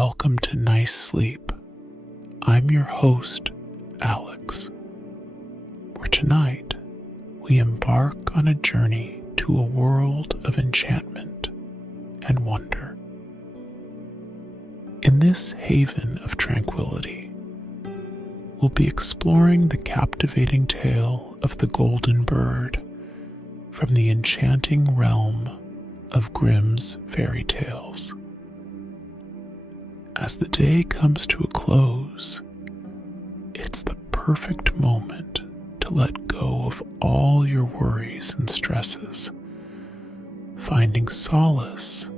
welcome to Nice Sleep. I'm your host, Alex, where tonight we embark on a journey to a world of enchantment and wonder. In this haven of tranquility, we'll be exploring the captivating tale of the golden bird from the enchanting realm of Grimm's fairy tales. As the day comes to a close, it's the perfect moment to let go of all your worries and stresses, finding solace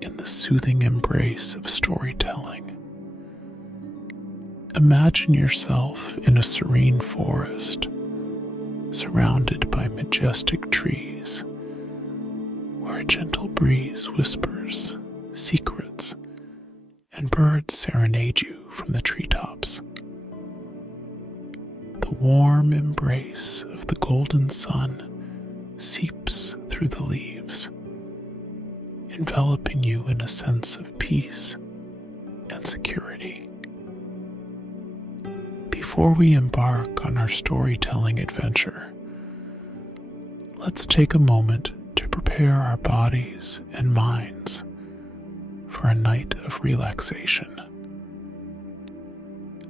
in the soothing embrace of storytelling. Imagine yourself in a serene forest, surrounded by majestic trees, where a gentle breeze whispers secrets and birds serenade you from the treetops. The warm embrace of the golden sun seeps through the leaves, enveloping you in a sense of peace and security. Before we embark on our storytelling adventure, let's take a moment to prepare our bodies and minds for a night of relaxation.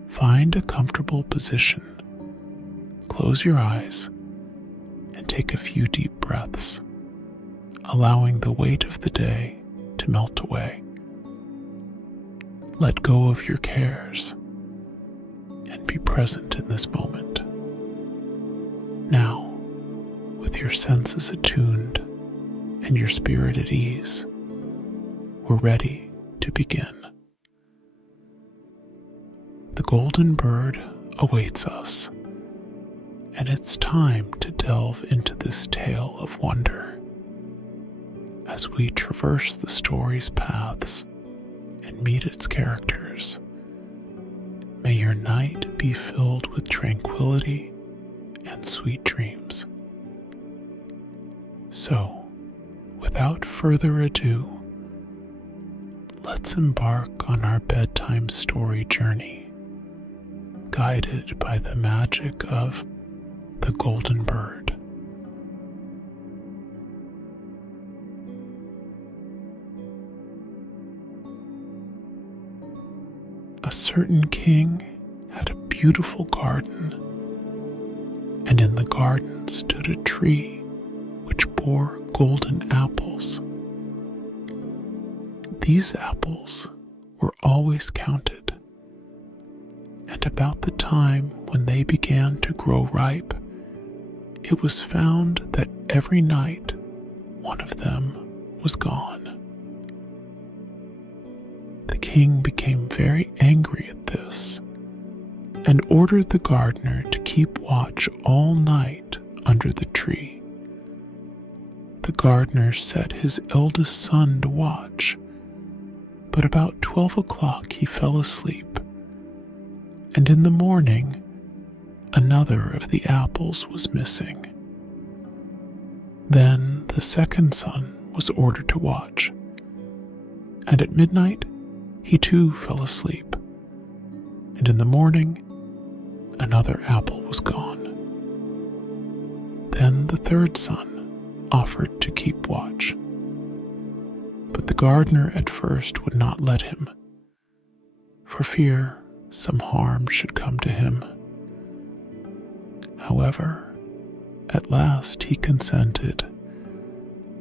Find a comfortable position, close your eyes, and take a few deep breaths, allowing the weight of the day to melt away. Let go of your cares and be present in this moment. Now, with your senses attuned and your spirit at ease, we're ready to begin. The golden bird awaits us, and it's time to delve into this tale of wonder. As we traverse the story's paths and meet its characters, may your night be filled with tranquility and sweet dreams. So, without further ado, let's embark on our bedtime story journey, guided by the magic of the golden bird. A certain king had a beautiful garden, and in the garden stood a tree which bore golden apples. These apples were always counted, and about the time when they began to grow ripe, it was found that every night one of them was gone. The king became very angry at this and ordered the gardener to keep watch all night under the tree. The gardener set his eldest son to watch, but about 12 o'clock he fell asleep, and in the morning another of the apples was missing. Then the second son was ordered to watch, and at midnight he too fell asleep, and in the morning another apple was gone. Then the third son offered to keep watch, but the gardener at first would not let him, for fear some harm should come to him. However, at last he consented,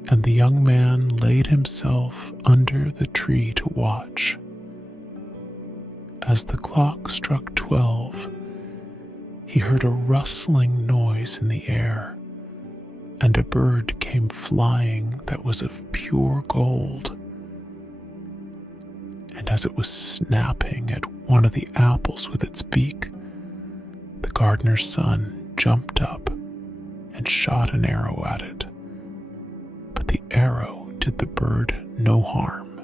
and the young man laid himself under the tree to watch. As the clock struck 12, he heard a rustling noise in the air, and a bird came flying that was of pure gold. And as it was snapping at one of the apples with its beak, the gardener's son jumped up and shot an arrow at it. But the arrow did the bird no harm.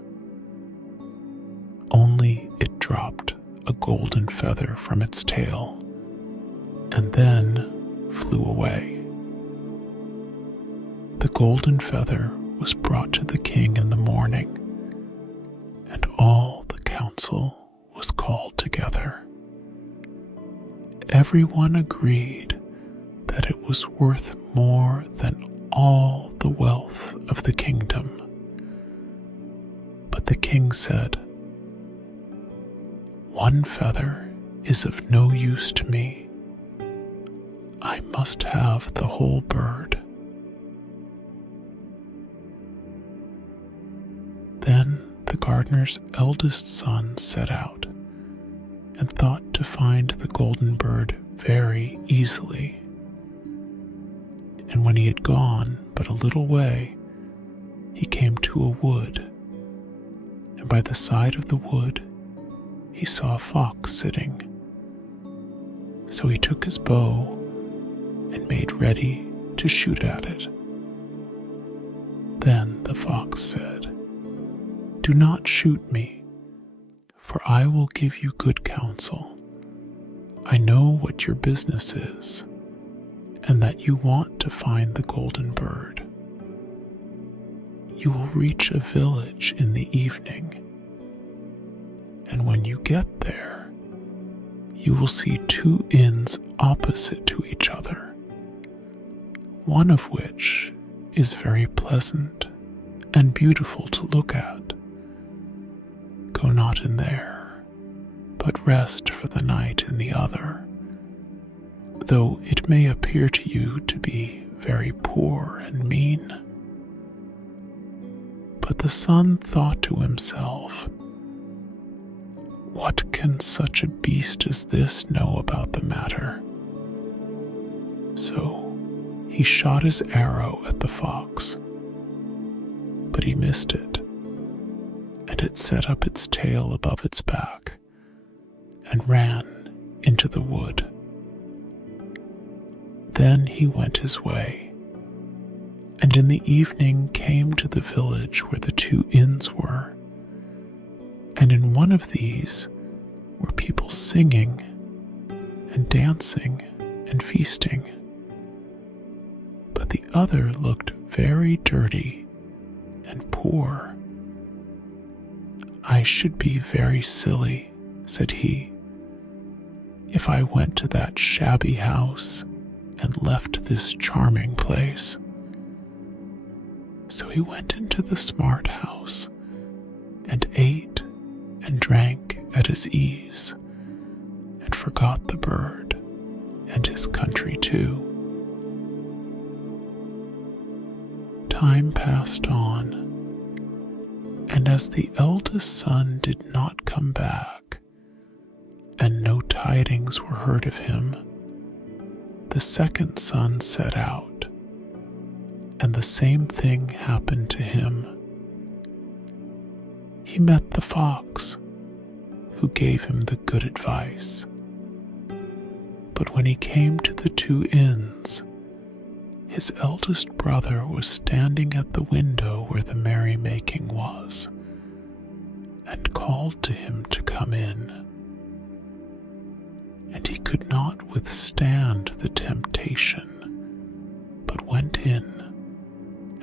Only it dropped a golden feather from its tail, and then flew away. The golden feather was brought to the king in the morning, and all the council council was called together. Everyone agreed that it was worth more than all the wealth of the kingdom. But the king said, "One feather is of no use to me. I must have the whole bird." Then the gardener's eldest son set out and thought to find the golden bird very easily. And when he had gone but a little way, he came to a wood, and by the side of the wood he saw a fox sitting. So he took his bow and made ready to shoot at it. Then the fox said, "Do not shoot me, for I will give you good counsel. I know what your business is, and that you want to find the golden bird. You will reach a village in the evening, and when you get there, you will see two inns opposite to each other, one of which is very pleasant and beautiful to look at. Go not in there, but rest for the night in the other, though it may appear to you to be very poor and mean." But the son thought to himself, "What can such a beast as this know about the matter?" So he shot his arrow at the fox, but he missed it, and it set up its tail above its back and ran into the wood. Then he went his way, and in the evening came to the village where the two inns were, and in one of these were people singing and dancing and feasting, but the other looked very dirty and poor. "I should be very silly," said he, "if I went to that shabby house and left this charming place." So he went into the smart house and ate and drank at his ease and forgot the bird and his country too. Time passed on, and as the eldest son did not come back, and no tidings were heard of him, the second son set out, and the same thing happened to him. He met the fox, who gave him the good advice. But when he came to the two inns, his eldest brother was standing at the window where the merrymaking was, and called to him to come in. And he could not withstand the temptation, but went in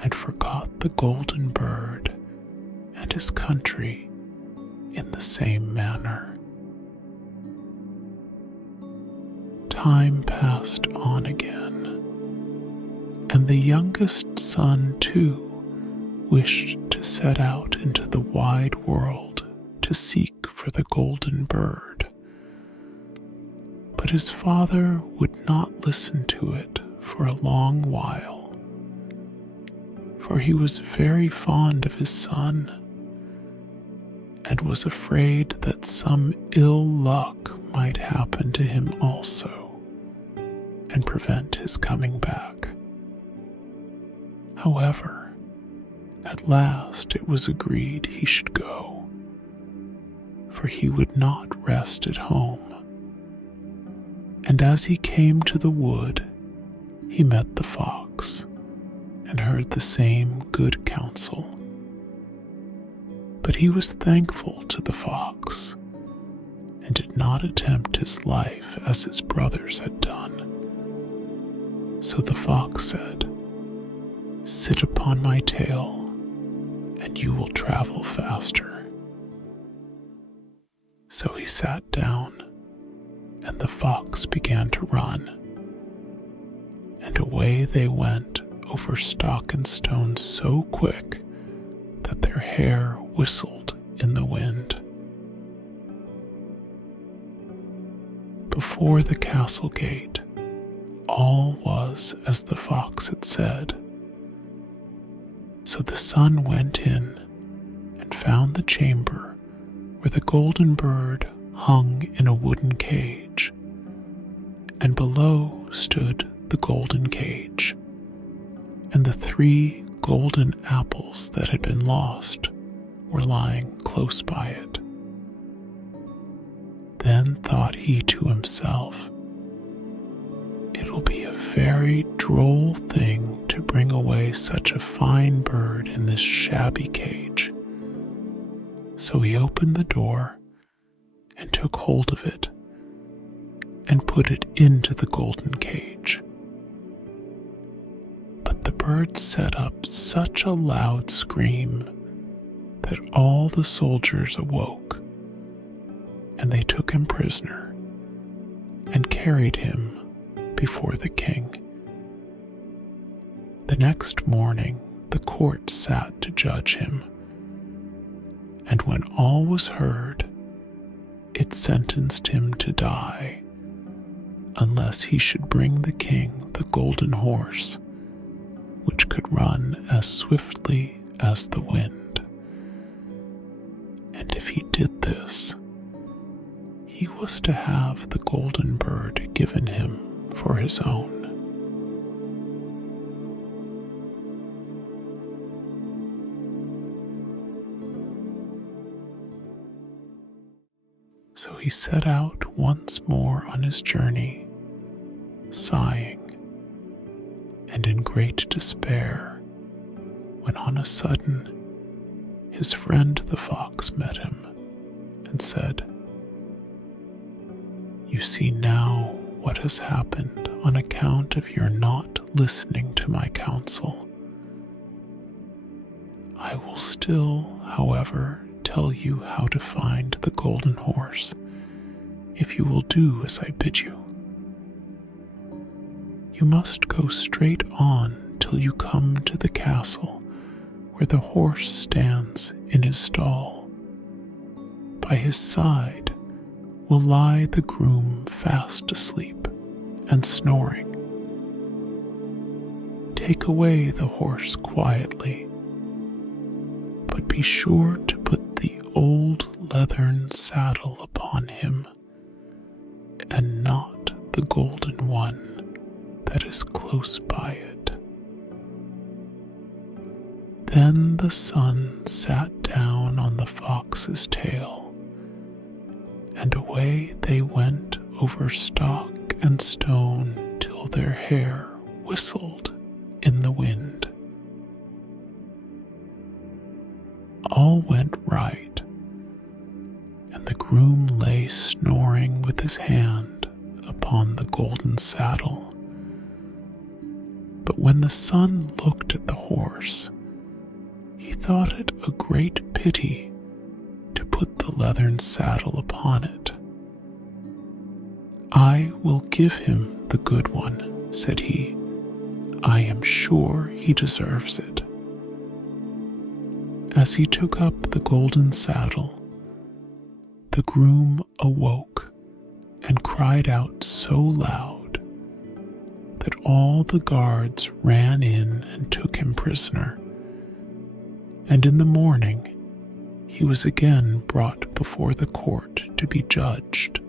and forgot the golden bird and his country in the same manner. Time passed on again, and the youngest son too wished to set out into the wide world to seek for the golden bird. But his father would not listen to it for a long while, for he was very fond of his son and was afraid that some ill luck might happen to him also and prevent his coming back. However, at last it was agreed he should go, for he would not rest at home. And as he came to the wood, he met the fox and heard the same good counsel. But he was thankful to the fox and did not attempt his life as his brothers had done. So the fox said, "Sit upon my tail, and you will travel faster." So he sat down, and the fox began to run. And away they went over stock and stone so quick that their hair whistled in the wind. Before the castle gate, all was as the fox had said. So the son went in and found the chamber where the golden bird hung in a wooden cage, and below stood the golden cage, and the 3 golden apples that had been lost were lying close by it. Then thought he to himself, "It will be a very droll thing to bring away such a fine bird in this shabby cage." So he opened the door and took hold of it and put it into the golden cage. But the bird set up such a loud scream that all the soldiers awoke, and they took him prisoner and carried him before the king. The next morning the court sat to judge him, and when all was heard, it sentenced him to die, unless he should bring the king the golden horse, which could run as swiftly as the wind. And if he did this, he was to have the golden bird given him for his own. So he set out once more on his journey, sighing and in great despair, when on a sudden his friend the fox met him and said, "You see now what has happened on account of your not listening to my counsel. I will still, however, tell you how to find the golden horse, if you will do as I bid you. You must go straight on till you come to the castle where the horse stands in his stall. By his side will lie the groom fast asleep and snoring. Take away the horse quietly, but be sure to put the old leathern saddle upon him, and not the golden one that is close by it." Then the son sat down on the fox's tail, and away they went over stock and stone till their hair whistled in the wind. All went right, and the groom lay snoring with his hand upon the golden saddle. But when the son looked at the horse, he thought it a great pity to put the leathern saddle upon it. "I will give him the good one," said he. "I am sure he deserves it." As he took up the golden saddle, the groom awoke and cried out so loud that all the guards ran in and took him prisoner, and in the morning he was again brought before the court to be judged,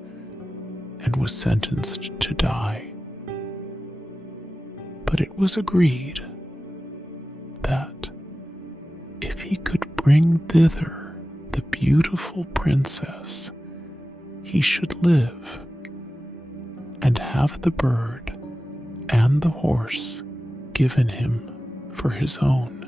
and was sentenced to die. But it was agreed that if he could bring thither the beautiful princess, he should live, and have the bird and the horse given him for his own.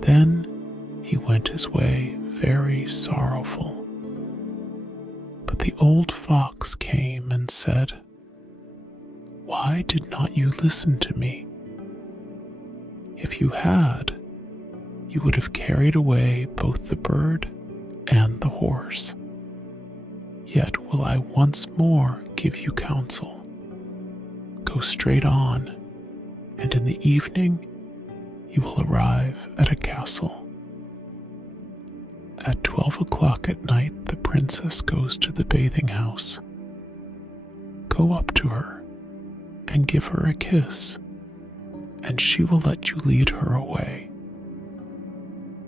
Then he went his way very sorrowful, but the old fox came and said, "Why did not you listen to me? If you had, you would have carried away both the bird and the horse. Yet will I once more give you counsel. Go straight on, and in the evening you will arrive at a castle. At 12 o'clock at night, the princess goes to the bathing house. Go up to her and give her a kiss, and she will let you lead her away.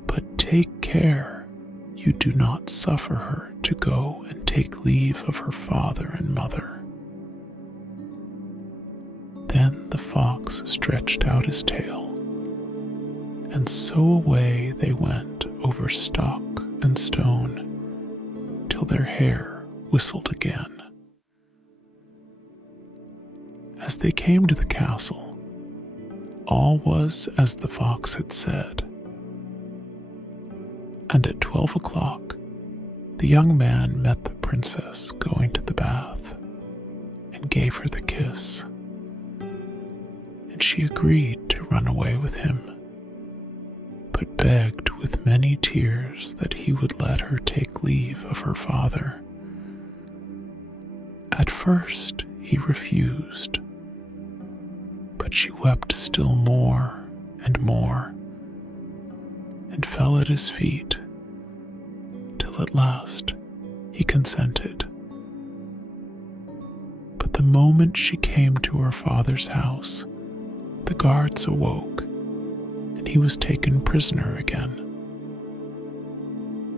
But take care you do not suffer her to go and take leave of her father and mother." Then the fox stretched out his tail, and so away they went over stock and stone, till their hair whistled again. As they came to the castle, all was as the fox had said. And at 12 o'clock, the young man met the princess going to the bath, and gave her the kiss. And she agreed to run away with him, but begged with many tears that he would let her take leave of her father. At first he refused, but she wept still more and more, and fell at his feet, till at last he consented. But the moment she came to her father's house, the guards awoke, and he was taken prisoner again.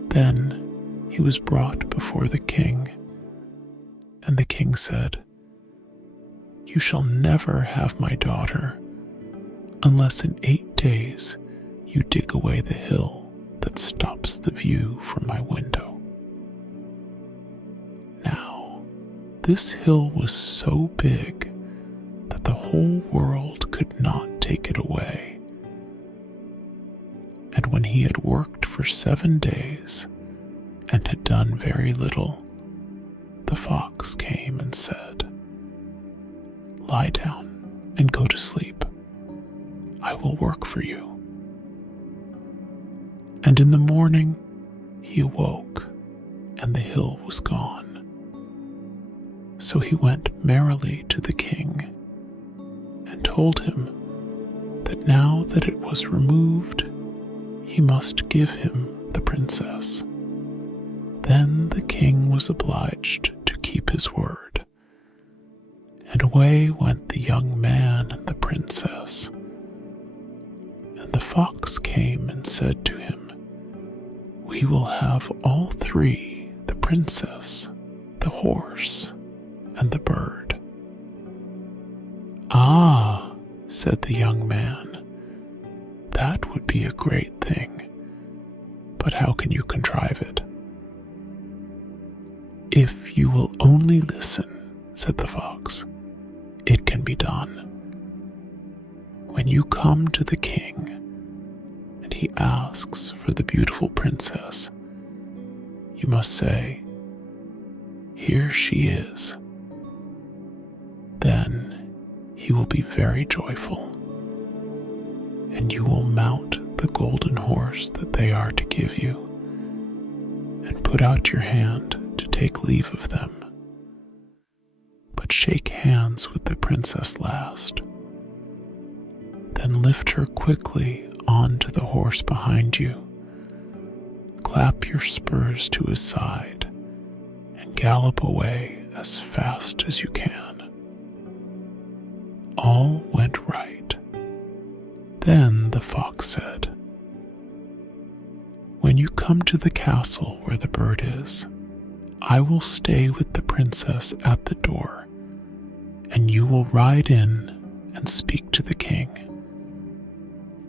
Then he was brought before the king, and the king said, "You shall never have my daughter, unless in 8 days you dig away the hill that stops the view from my window." Now, this hill was so big that the whole world could not take it away. And when he had worked for 7 days and had done very little, the fox came and said, "Lie down and go to sleep. I will work for you." And in the morning he awoke, and the hill was gone. So he went merrily to the king, and told him that now that it was removed, he must give him the princess. Then the king was obliged to keep his word, and away went the young man and the princess. And the fox came and said to him, "We will have all three, the princess, the horse, and the bird." "Ah," said the young man, "that would be a great thing, but how can you contrive it?" "If you will only listen," said the fox, "it can be done. When you come to the king, and he asks for the beautiful princess, you must say, 'Here she is.' Then he will be very joyful, and you will mount the golden horse that they are to give you, and put out your hand to take leave of them. But shake hands with the princess last. Then lift her quickly onto the horse behind you, clap your spurs to his side, and gallop away as fast as you can." All went right. Then the fox said, "When you come to the castle where the bird is, I will stay with the princess at the door, and you will ride in and speak to the king.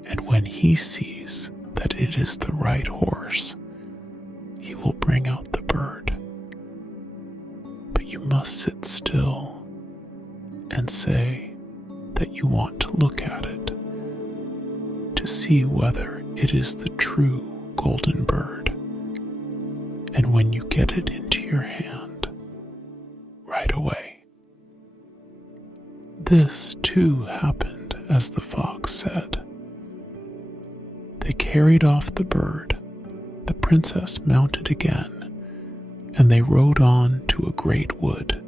And when he sees that it is the right horse, he will bring out the bird. But you must sit still and say that you want to look at it, to see whether it is the true golden bird. And when you get it into your hand, right away. This too happened as the fox said. They carried off the bird, the princess mounted again, and they rode on to a great wood.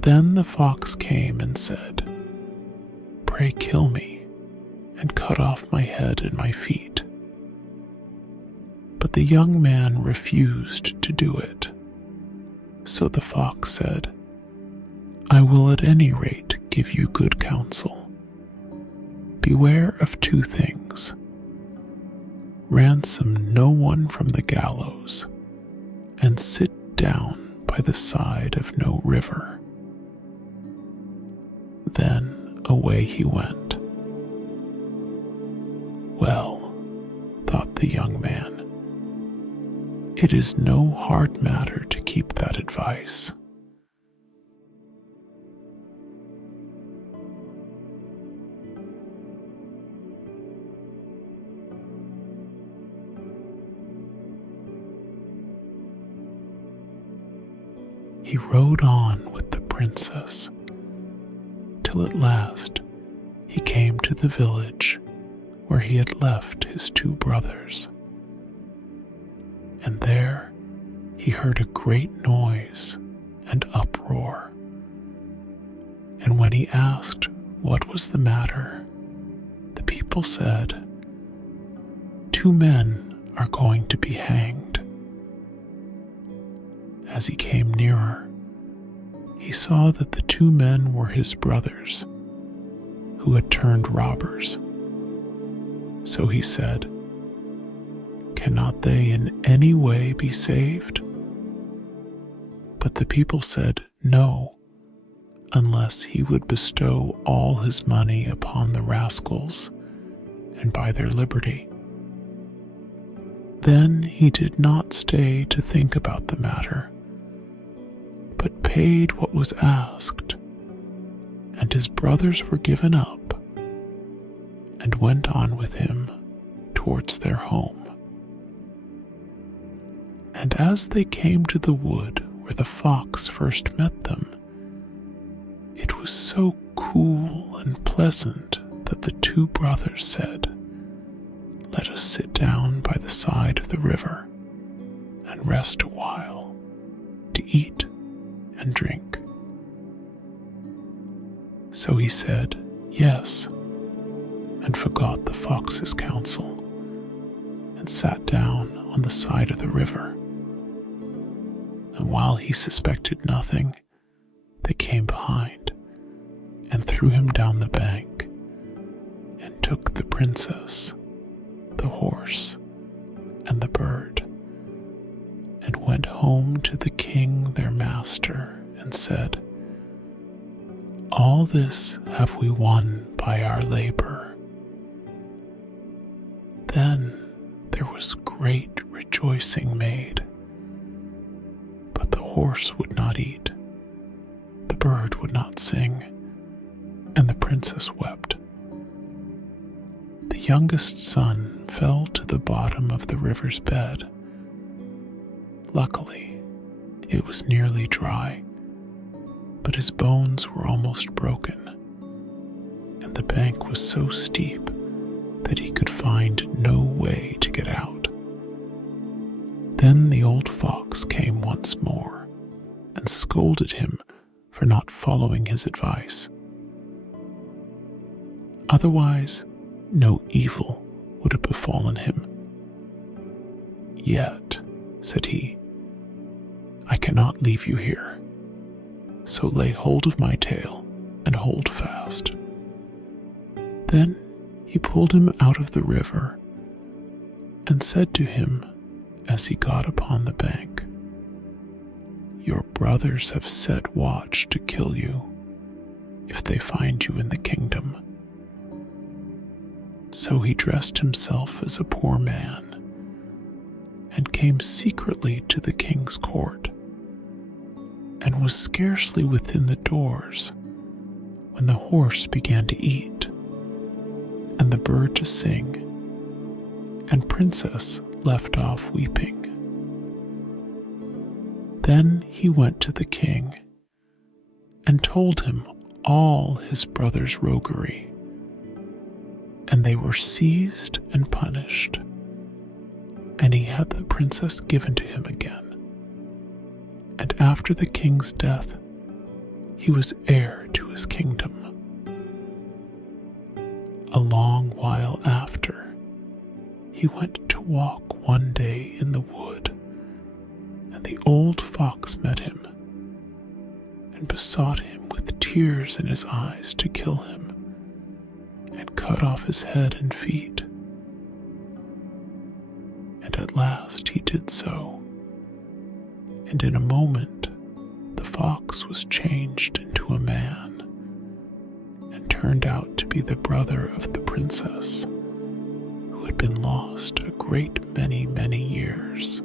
Then the fox came and said, "Pray kill me, and cut off my head and my feet." But the young man refused to do it. So the fox said, "I will at any rate give you good counsel. Beware of two things. Ransom no one from the gallows, and sit down by the side of no river." Then away he went. Well, thought the young man, it is no hard matter to keep that advice. He rode on with the princess, till at last he came to the village where he had left his two brothers. And there he heard a great noise and uproar. And when he asked what was the matter, the people said, "Two men are going to be hanged." As he came nearer, he saw that the two men were his brothers, who had turned robbers. So he said, "Cannot they in any way be saved?" But the people said no, unless he would bestow all his money upon the rascals and buy their liberty. Then he did not stay to think about the matter, but paid what was asked, and his brothers were given up and went on with him towards their home. And as they came to the wood where the fox first met them, it was so cool and pleasant that the two brothers said, "Let us sit down by the side of the river and rest a while to eat and drink." So he said, "Yes," and forgot the fox's counsel, and sat down on the side of the river. And while he suspected nothing, they came behind and threw him down the bank, and took the princess, the horse, and the bird, and went home to the king their master, and said, "All this have we won by our labor." Then there was great rejoicing made. But the horse would not eat, the bird would not sing, and the princess wept. The youngest son fell to the bottom of the river's bed. Luckily, it was nearly dry, but his bones were almost broken, and the bank was so steep that he could find no way to get out. Then the old fox came once more and scolded him for not following his advice. Otherwise, no evil would have befallen him. "Yet," said he, "I cannot leave you here, so lay hold of my tail and hold fast." Then he pulled him out of the river and said to him as he got upon the bank, "Your brothers have set watch to kill you if they find you in the kingdom." So he dressed himself as a poor man and came secretly to the king's court, and was scarcely within the doors when the horse began to eat, and the bird to sing, and princess left off weeping. Then he went to the king and told him all his brother's roguery, and they were seized and punished, and he had the princess given to him again. And after the king's death, he was heir to his kingdom. A long while after, he went to walk one day in the wood, and the old fox met him and besought him with tears in his eyes to kill him and cut off his head and feet. And at last he did so, and in a moment the fox was changed into a man and turned out to be the brother of the princess, who had been lost a great many years.